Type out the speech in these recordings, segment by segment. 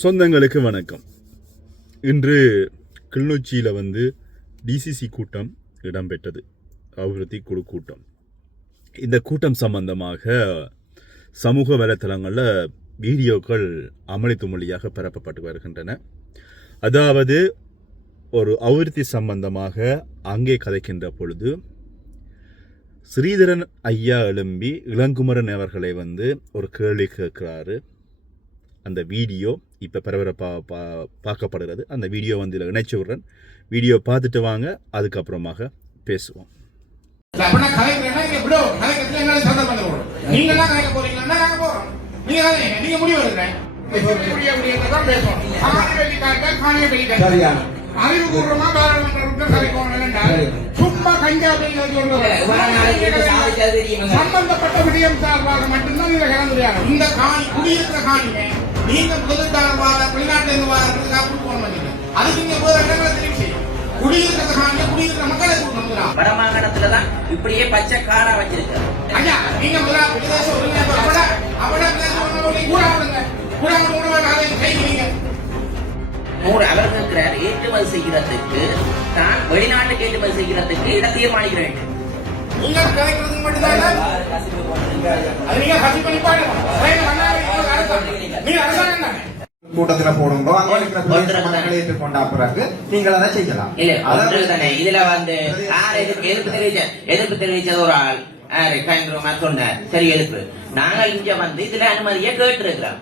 சொந்தங்களுக்கு வணக்கம். இன்று கிளிநொச்சியில் வந்து டிசிசி கூட்டம் இடம்பெற்றது. அபிவிருத்தி குழு கூட்டம். இந்த கூட்டம் சம்பந்தமாக சமூக வலைத்தளங்களில் வீடியோக்கள் அமளித்து மொழியாக பரப்பப்பட்டு வருகின்றன. அதாவது ஒரு அபிவிருத்தி சம்பந்தமாக அங்கே கதைக்கின்ற பொழுது ஸ்ரீதரன் ஐயா எழும்பி இளங்குமரன் அவர்களை வந்து ஒரு கேள்வி கேட்கிறாரு. அந்த வீடியோ இப்போ பரபரப்பா பா பார்க்கப்படுகிறது. அந்த வீடியோ வந்து இதில் இணைச்சு விட்றேன். வீடியோ பார்த்துட்டு வாங்க. அதுக்கப்புறமாக பேசுவோம். சும்மா கஞ்சா சம்பந்தப்பட்ட விடயம் சார்பாக மட்டும்தான் இந்த காணி குடியிருக்கிற காணியை நீங்க முதலீட்டாளர் வெளிநாட்டில இருந்து வாரத்துக்கு காப்பீடு போன மாட்டீங்க. அதுக்கு நீங்க போகிற இடங்களை தெரிவு செய்யும் குடியிருக்கிற காணியை குடியிருக்கிற மக்களை கொடுக்கணும் வடமாகாணத்துல தான் இப்படியே பச்சை காரா வச்சிருக்காரு ஐயா நீங்க ஒருங்கிணைப்பு அவட அவட ஒருங்கிணைப்பு கூட விடுங்க கூட விடுங்க அதை கைவிடுங்க மூணு அவர் இருக்கிறார். ஏற்றுமதி செய்கிறதுக்கு தான் வெளிநாட்டுக்கு ஏற்றுமதி செய்கிறதுக்கு இடம் தீர்மானிக்க வேண்டும். நீங்க கலைக்கிறதுக்கு மட்டும்தான். அது நீங்க கட்சி பண்ணி பாருங்க நீங்க அரசாங்கம் தானே கூட்டத்துல போடுங்க அங்க ஏற்றுக்கொண்ட பிறகு நீங்கள் அதை செய்யலாம். இல்ல அதாவது தானே. இதுல வந்து எதிர்ப்பு? தெரிவிச்ச எதிர்ப்பு தெரிவிச்சது ஒரு ஆள் யாரு? கயந்திரமா சொன்னார். சரி எதிர்ப்பு. நாங்க இங்க வந்து இதுல அனுமதியை கேட்டிருக்கிறோம்.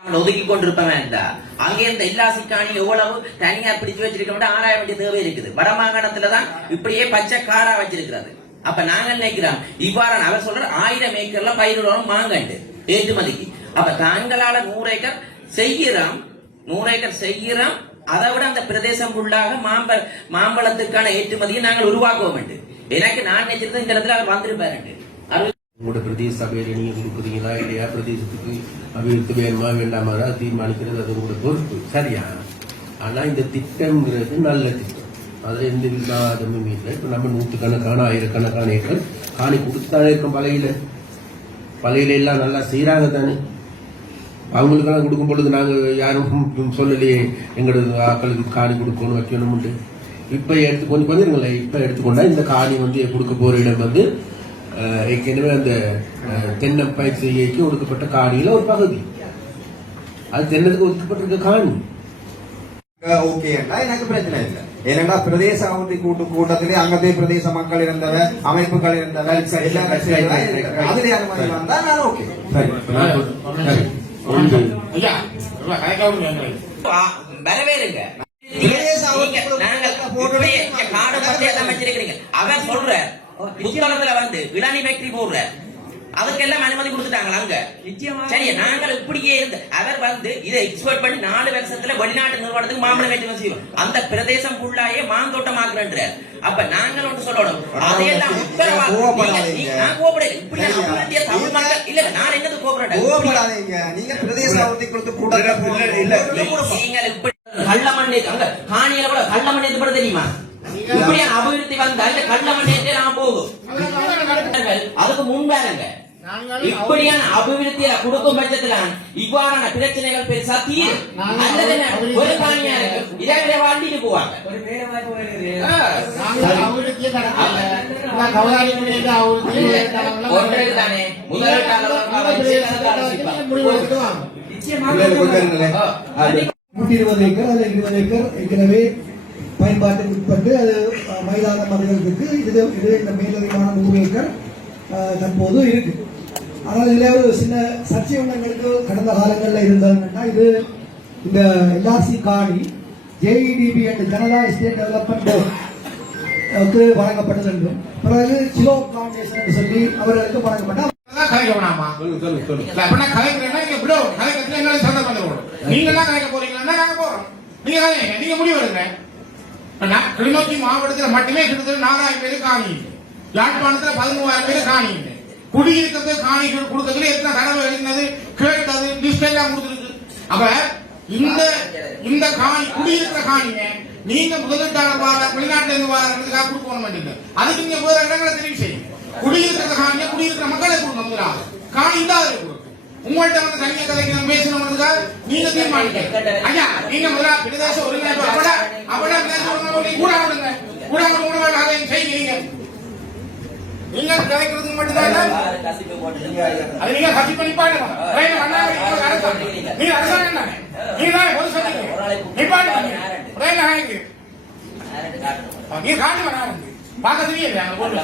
நாங்கள் ஒதுக்கி கொண்டிருப்பவன் இருந்தா அங்கே இருந்த எல்லா சிக்கானையும் எவ்வளவு தனியா பிடிச்சு வச்சிருக்க ஆராய வேண்டிய தேவை இருக்குது. வடமாகாணத்துல தான் இப்படியே பச்சை காரா வச்சிருக்கிறது. அப்ப நாங்க நினைக்கிறோம்? இவ்வாறான அவர் சொல்ற ஆயிரம் ஏக்கர்ல பயிரிடணும் மாங்கண்டு ஏற்றுமதிக்கு. அப்ப தாங்களால நூறு ஏக்கர் செய்கிறோம். நூறு ஏக்கர் செய்கிறோம். அதை விட அந்த பிரதேசம் உள்ளாக மாம்ப மாம்பழத்துக்கான ஏற்றுமதியை நாங்கள் உருவாக்க வேண்டும் எனக்கு நான் நினைச்சிருந்தேன் இந்த இடத்துல அவர் வந்திருப்பாரு உங்களோட பிரதேச சபையில் நீங்கள் கொடுக்குறீங்களா இல்லையா? பிரதேசத்துக்கு அபிவிருத்தி வேணுமா வேண்டாமா அதை தீர்மானிக்கிறது அது உங்களோட பொறுப்பு. சரியா? ஆனால் இந்த திட்டம்ங்கிறது நல்ல திட்டம். அதில் எந்த விவாதமும் இல்லை. இப்போ நம்ம நூற்றுக்கணக்கான ஆயிரக்கணக்கான ஏக்கர் காணி கொடுத்தாலே இருக்கும் பழையில பழையில எல்லாம் நல்லா செய்கிறாங்க தானே. அவங்களுக்கெல்லாம் கொடுக்கும் பொழுது நாங்க யாரும் சொல்லலையே எங்களோட ஆக்களுக்கு காணி கொடுக்கணும் வைக்கணும்ட்டு இப்ப எடுத்து கொஞ்சம் கொஞ்சம் இருங்களேன். இப்ப எடுத்துக்கொண்டா இந்த காணி வந்து கொடுக்க போற இடம் வந்து ஏற்கனவே அந்த தென்னப்பயிர் செய்கைக்கு ஒதுக்கப்பட்ட காணியில ஒரு பகுதி. அது தென்னத்துக்கு ஒதுக்கப்பட்டிருக்க காணி. ஓகேண்டா எனக்கு பிரச்சனை இல்லை. ஏனென்றா பிரதேச அபிவிருத்தி கூட்டு கூட்டத்திலே அங்கதே பிரதேச மக்கள் இருந்தவ அமைப்புகள் இருந்தவ அதுல அனுமதி வந்தா நான் ஓகே வரவேறுங்க. அவர் சொல்ற புத்தகத்துல வந்து இளநி ஃபேக்டரி போடுற அதுக்கெல்லாம் அனுமதி கொடுத்துட்டாங்களா அங்க? சரி நாங்கள் இப்படியே இருந்து அவர் வந்து இதை எக்ஸ்போர்ட் பண்ணி நாலு வருஷத்துல வெளிநாட்டு நிறுவனத்துக்கு மாம்பழம் ஏற்றுமதி செய்வோம். அந்த பிரதேசம் ஃபுல்லாயே மாந்தோட்டம் ஆக்குறன்றார் அப்ப நாங்கள் ஒன்று சொல்லணும். அதையெல்லாம் உத்தரவா நான் கோபப்படல இப்படி தமிழ் மக்கள் இல்ல நான் என்னது கோவப்படாதீங்க. நீங்க பிரதேச இல்ல. நீங்கள் இப்படி கள்ள மண்ணே அங்க காணியில கூட கள்ள மண்ணே கூட தெரியுமா இப்படியான அபிவிருத்தி வந்தா இந்த கள்ள மண்ணேற்றே நான் போகும். அதுக்கு முன்பாருங்க. இப்படியான அபிவிருத்தியை கொடுக்கும் பட்சத்துல இவ்வாறான பிரச்சனைகள் பெருசா தீரும். அல்லது ஒரு காணியா இருக்கு. இதை வாழ்ந்துட்டு போவாங்க. ஒன்று தானே. நூற்றி இருபது ஏக்கர் அதில் இருபது ஏக்கர். ஏற்கனவே பயன்பாட்டுக்கு உட்பட்டு அது அஹ், மைதானம் அதுகளுக்கு இது இது இந்த மேலதிகமான நூறு ஏக்கர். தற்போது இருக்கு. ஆனால் இதில் ஒரு சின்ன சர்ச்சை ஒன்று எங்களுக்கு கடந்த காலங்களில் இருந்ததுன்னா இது இந்த எல்ஆர்சி காணி JEDB and Janatha estate development போர்டுக்கு வழங்கப்பட்டது என்றும் பிறகு சிலோ ஃபவுண்டேஷன் சொல்லி அவர்களுக்கு வழங்கப்பட்ட நீங்க முடிவு கிளிநொச்சி மாவட்டத்தில் மட்டுமே கிட்டத்தட்ட நாலாயிரம் பேர் காணி. யாழ்ப்பாணத்துல பதிமூவாயிரம் பேர் காணிங்க குடியிருக்கிறது காணி கொடுக்கறதுல எத்தனை தடவை எழுதினது கேட்டது லிஸ்ட் எல்லாம் கொடுத்துருக்கு. அப்ப இந்த இந்த காணி குடியிருக்கிற காணிங்க நீங்க முதலீட்டாளர் வார வெளிநாட்டுல இருந்து வாரதுக்காக கொடுக்க மாட்டீங்க அதுக்கு நீங்க வேற இடங்களை தெரிவு செய்யுங்க குடியிருக்கிற காணியை குடியிருக்கிற மக்களை கொடுக்கணும் முதலாவது காணி தான் உங்கள்கிட்ட வந்து தனியா கதைக்கு நம்ம பேசணும்ன்றதுக்காக நீங்க தீர்மானிக்க ஐயா நீங்க முதலா பிரதேச ஒருங்கிணைப்பு அப்படா அப்படா பிரதேச கூட விடுங்க. கூட விடுங்க அதையும் செய்யுங்க நீங்க கதைக்கிறதுக்கு மட்டும்தான் அது நீங்க கட்சி பண்ணி பாருங்க. நீங்க அரசாங்கம். தானே நீங்க தான் பொது சொன்னீங்க. நிப்பாட்டு ரயில் நாயக்கு நீங்க காட்டு வராங்க பார்க்க தெரியல அங்க போட்டு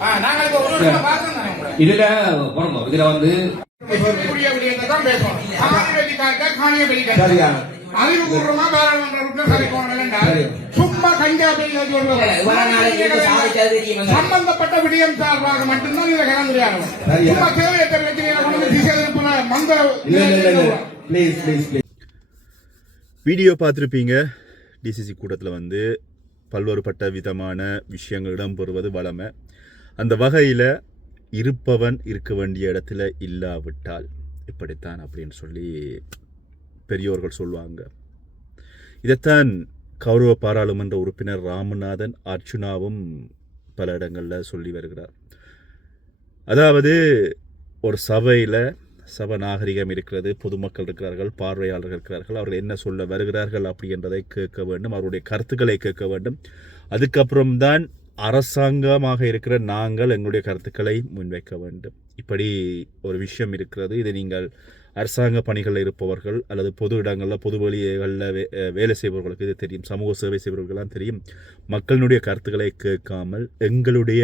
ஆ, நாங்க இப்ப ஒரு நிமிஷம் பார்த்தோம் தானே உங்களை. இதுல இதுல வந்து அறிவுபூர்வமா பாராளுமன்ற உறுப்பினர் சம்பந்தப்பட்ட விடயம் சார்பாக மட்டும்தான் இதை கலந்துரையாடணும். சும்மா தேவையற்ற பிரச்சனைகளை கொண்டு திசை திருப்பின மந்த வீடியோ பார்த்துருப்பீங்க. டிசிசி கூட்டத்தில் வந்து பல்வேறுபட்ட விதமான விஷயங்கள் இடம்பெறுவது வளமை. அந்த வகையில் இருப்பவன் இருக்க வேண்டிய இடத்துல இல்லாவிட்டால் இப்படித்தான் அப்படின்னு சொல்லி பெரியோர்கள் சொல்லுவாங்க. இதைத்தான் கௌரவ பாராளுமன்ற உறுப்பினர் ராமநாதன் அர்ச்சுனாவும் பல இடங்களில் சொல்லி வருகிறார். அதாவது ஒரு சபையில் சப நாகரிகம் இருக்கிறது பொதுமக்கள் இருக்கிறார்கள் பார்வையாளர்கள் இருக்கிறார்கள் அவர்கள் என்ன சொல்ல வருகிறார்கள் அப்படின்றதை கேட்க வேண்டும் அவருடைய கருத்துக்களை கேட்க வேண்டும். அதுக்கப்புறம்தான் அரசாங்கமாக இருக்கிற நாங்கள் எங்களுடைய கருத்துக்களை முன்வைக்க வேண்டும். இப்படி ஒரு விஷயம் இருக்கிறது. இதை நீங்கள் அரசாங்க பணிகளில் இருப்பவர்கள் அல்லது பொது இடங்களில் பொது வழிகளில் வே வேலை செய்பவர்களுக்கு இது தெரியும். சமூக சேவை செய்பவர்கள்லாம் தெரியும். மக்களினுடைய கருத்துக்களை கேட்காமல் எங்களுடைய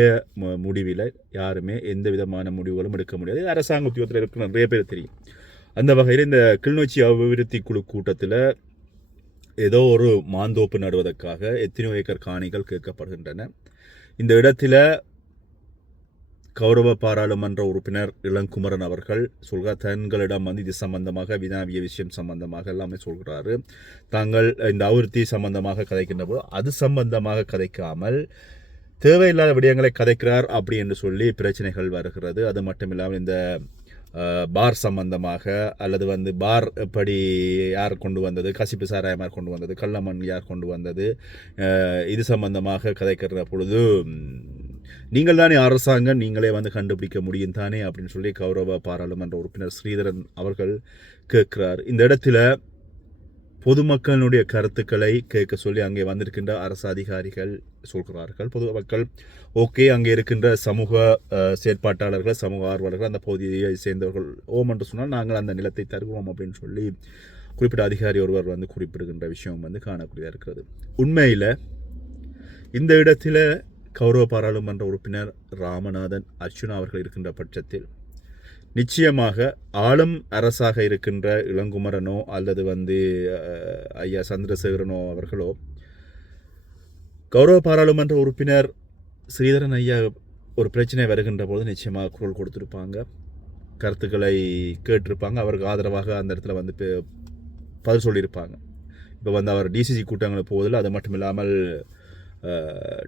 முடிவில் யாருமே எந்த விதமான முடிவுகளும் எடுக்க முடியாது. இது அரசாங்க உத்தியோகத்தில் இருக்கிற நிறைய பேர் தெரியும். அந்த வகையில் இந்த கிளிநொச்சி அபிவிருத்தி குழு கூட்டத்தில் ஏதோ ஒரு மாந்தோப்பு நடுவதற்காக எத்தனையோ ஏக்கர் காணிகள் கேட்கப்படுகின்றன. இந்த இடத்துல கௌரவ பாராளுமன்ற உறுப்பினர் இளங்குமரன் அவர்கள் சொல்கிற தங்களிடம் வந்து இது சம்பந்தமாக வினாவிய விஷயம் சம்பந்தமாக எல்லாமே சொல்கிறாரு தாங்கள் இந்த அபிவிருத்தி சம்பந்தமாக கதைக்கின்ற போது அது சம்பந்தமாக கதைக்காமல் தேவையில்லாத விடயங்களை கதைக்கிறார் அப்படி என்று சொல்லி பிரச்சனைகள் வருகிறது. அது மட்டும் இல்லாமல் இந்த பார் சம்பந்தமாக அல்லது வந்து பார் எப்படி யார் கொண்டு வந்தது? கசிப்பு சாராயம் யார் கொண்டு வந்தது? கள்ளமண் யார் கொண்டு வந்தது? இது சம்பந்தமாக கதைக்கிற பொழுது நீங்கள் தானே அரசாங்கம் நீங்களே வந்து கண்டுபிடிக்க முடியும் தானே அப்படின்னு சொல்லி கௌரவ பாராளுமன்ற உறுப்பினர் ஸ்ரீதரன் அவர்கள் கேட்கிறார். இந்த இடத்துல பொதுமக்களுடைய கருத்துக்களை கேட்க சொல்லி அங்கே வந்திருக்கின்ற அரசு அதிகாரிகள் சொல்கிறார்கள். பொதுமக்கள் ஓகே அங்கே இருக்கின்ற சமூக செயற்பாட்டாளர்கள் சமூக ஆர்வலர்கள் அந்த பகுதியை சேர்ந்தவர்கள் ஓம் என்று சொன்னால் நாங்கள் அந்த நிலத்தை தருவோம் அப்படின்னு சொல்லி குறிப்பிட்ட அதிகாரி ஒருவர் வந்து குறிப்பிடுகின்ற விஷயம் வந்து காணக்கூடியதாக இருக்கிறது. உண்மையில் இந்த இடத்துல கௌரவ பாராளுமன்ற உறுப்பினர் ராமநாதன் அர்ச்சுனா அவர்கள் இருக்கின்ற பட்சத்தில் நிச்சயமாக ஆளும் அரசாக இருக்கின்ற இளங்குமரனோ அல்லது வந்து ஐயா சந்திரசேகரனோ அவர்களோ கௌரவ பாராளுமன்ற உறுப்பினர் ஸ்ரீதரன் ஐயா ஒரு பிரச்சனை வருகின்ற போது நிச்சயமாக குரல் கொடுத்துருப்பாங்க. கருத்துக்களை கேட்டிருப்பாங்க. அவருக்கு ஆதரவாக அந்த இடத்துல வந்து பதில் சொல்லியிருப்பாங்க. இப்போ வந்து அவர் டிசிசி கூட்டங்களை போவதில் அது மட்டும் இல்லாமல்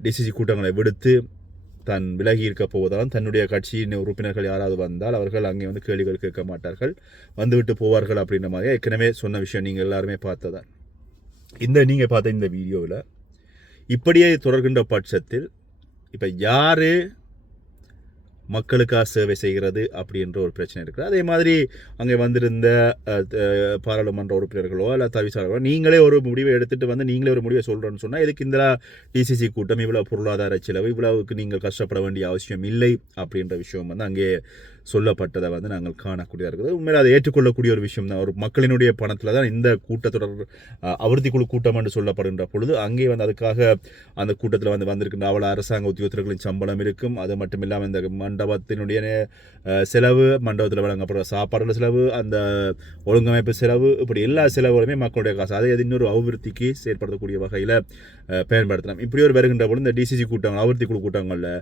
டிசிசி கூட்டங்களை விடுத்து தான் விலகி இருக்க போவதாலும் தன்னுடைய கட்சியின் உறுப்பினர்கள் யாராவது வந்தால் அவர்கள் அங்கே வந்து கேள்விகள் கேட்க மாட்டார்கள். வந்துவிட்டு போவார்கள் அப்படின்ற மாதிரி ஏற்கனவே சொன்ன விஷயம் நீங்கள் எல்லாருமே பார்த்ததான் இந்த நீங்கள் பார்த்த இந்த வீடியோவில் இப்படியே தொடர்கின்ற பட்சத்தில் இப்போ யார் மக்களுக்காக சேவை செய்கிறது அப்படின்ற ஒரு பிரச்சனை இருக்குது. அதே மாதிரி அங்கே வந்திருந்த பாராளுமன்ற உறுப்பினர்களோ அல்ல தவிசாளர்களோ நீங்களே ஒரு முடிவை எடுத்துகிட்டு வந்து நீங்களே ஒரு முடிவை சொல்கிறோன்னு சொன்னால் இதுக்கு இந்த டிசிசி கூட்டம் இவ்வளோ பொருளாதார செலவு இவ்வளவுக்கு நீங்கள் கஷ்டப்பட வேண்டிய அவசியம் இல்லை அப்படின்ற விஷயம் வந்து அங்கே சொல்லப்பட்டதை வந்து நாங்கள் காணக்கூடியதாக இருக்குது. உண்மையில் அதை ஏற்றுக்கொள்ளக்கூடிய ஒரு விஷயம் தான். ஒரு மக்களினுடைய பணத்தில் தான் இந்த கூட்டத்தொடர் அஹ், குழு கூட்டம் என்று சொல்லப்படுகின்ற பொழுது அங்கே வந்து அதுக்காக அந்த கூட்டத்தில் வந்து வந்திருக்கின்ற அவள அரசாங்க உத்தியோகத்தர்களின் சம்பளம் இருக்கும். அது மட்டும் இல்லாமல் இந்த மண்டபத்தினுடைய செலவு மண்டபத்தில் வழங்கப்படுற சாப்பாடுல செலவு அந்த ஒழுங்கமைப்பு செலவு இப்படி எல்லா செலவுகளுமே மக்களுடைய காசு. அதை அது இன்னொரு அபிவிருத்திக்கு செயற்படுத்தக்கூடிய வகையில் பயன்படுத்தலாம். இப்படி ஒரு வருகின்ற பொழுது இந்த டிசிசி கூட்டங்கள் அபிவிருத்தி குழு கூட்டங்களில்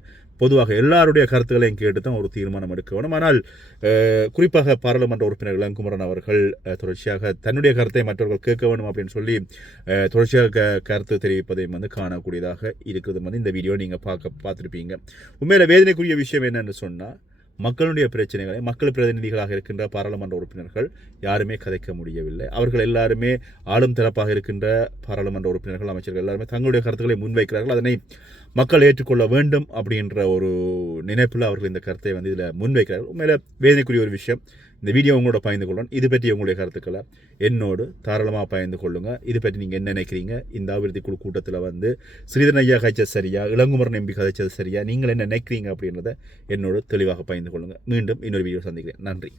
பொதுவாக எல்லாருடைய கருத்துக்களையும் கேட்டு தான் ஒரு தீர்மானம் எடுக்க வேணும். ஆனால் குறிப்பாக பாராளுமன்ற உறுப்பினர் இளங்குமரன் அவர்கள் தொடர்ச்சியாக தன்னுடைய கருத்தை மற்றவர்கள் கேட்க வேண்டும் அப்படின்னு சொல்லி தொடர்ச்சியாக க- கருத்து தெரிவிப்பதை வந்து காணக்கூடியதாக இருக்கிறது. வந்து இந்த வீடியோ நீங்கள் பார்க்க பார்த்துருப்பீங்க. உண்மையில் வேதனைக்குரிய விஷயம் என்னன்னு சொன்னால் மக்களுடைய பிரச்சனைகளை மக்கள் பிரதிநிதிகளாக இருக்கின்ற பாராளுமன்ற உறுப்பினர்கள் யாருமே கதைக்க முடியவில்லை. அவர்கள் எல்லாருமே ஆளும் தரப்பாக இருக்கின்ற பாராளுமன்ற உறுப்பினர்கள் அமைச்சர்கள் எல்லாருமே தங்களுடைய கருத்துக்களை முன்வைக்கிறார்கள். அதனை மக்கள் ஏற்றுக்கொள்ள வேண்டும் அப்படின்ற ஒரு நினைப்பில் அவர்கள் இந்த கருத்தை வந்து இதில் முன்வைக்கிறார்கள். உண்மையில வேதனைக்குரிய ஒரு விஷயம். இந்த வீடியோ உங்களோட பகிர்ந்து கொள்ளணும் இது பற்றி உங்களுடைய கருத்துக்களை என்னோடு தாராளமாக பகிர்ந்து கொள்ளுங்கள் இது பற்றி நீங்கள் என்ன நினைக்கிறீங்க? இந்த அபிவிருத்தி குழு கூட்டத்தில் வந்து ஸ்ரீதரன் ஐயா கதைச்சது சரியா இளங்குமரன் எம்பி கதைச்சது சரியா நீங்கள் என்ன நினைக்கிறீங்க அப்படின்றத என்னோடு தெளிவாக பகிர்ந்து கொள்ளுங்கள் மீண்டும் இன்னொரு வீடியோ சந்திக்கிறேன். நன்றி.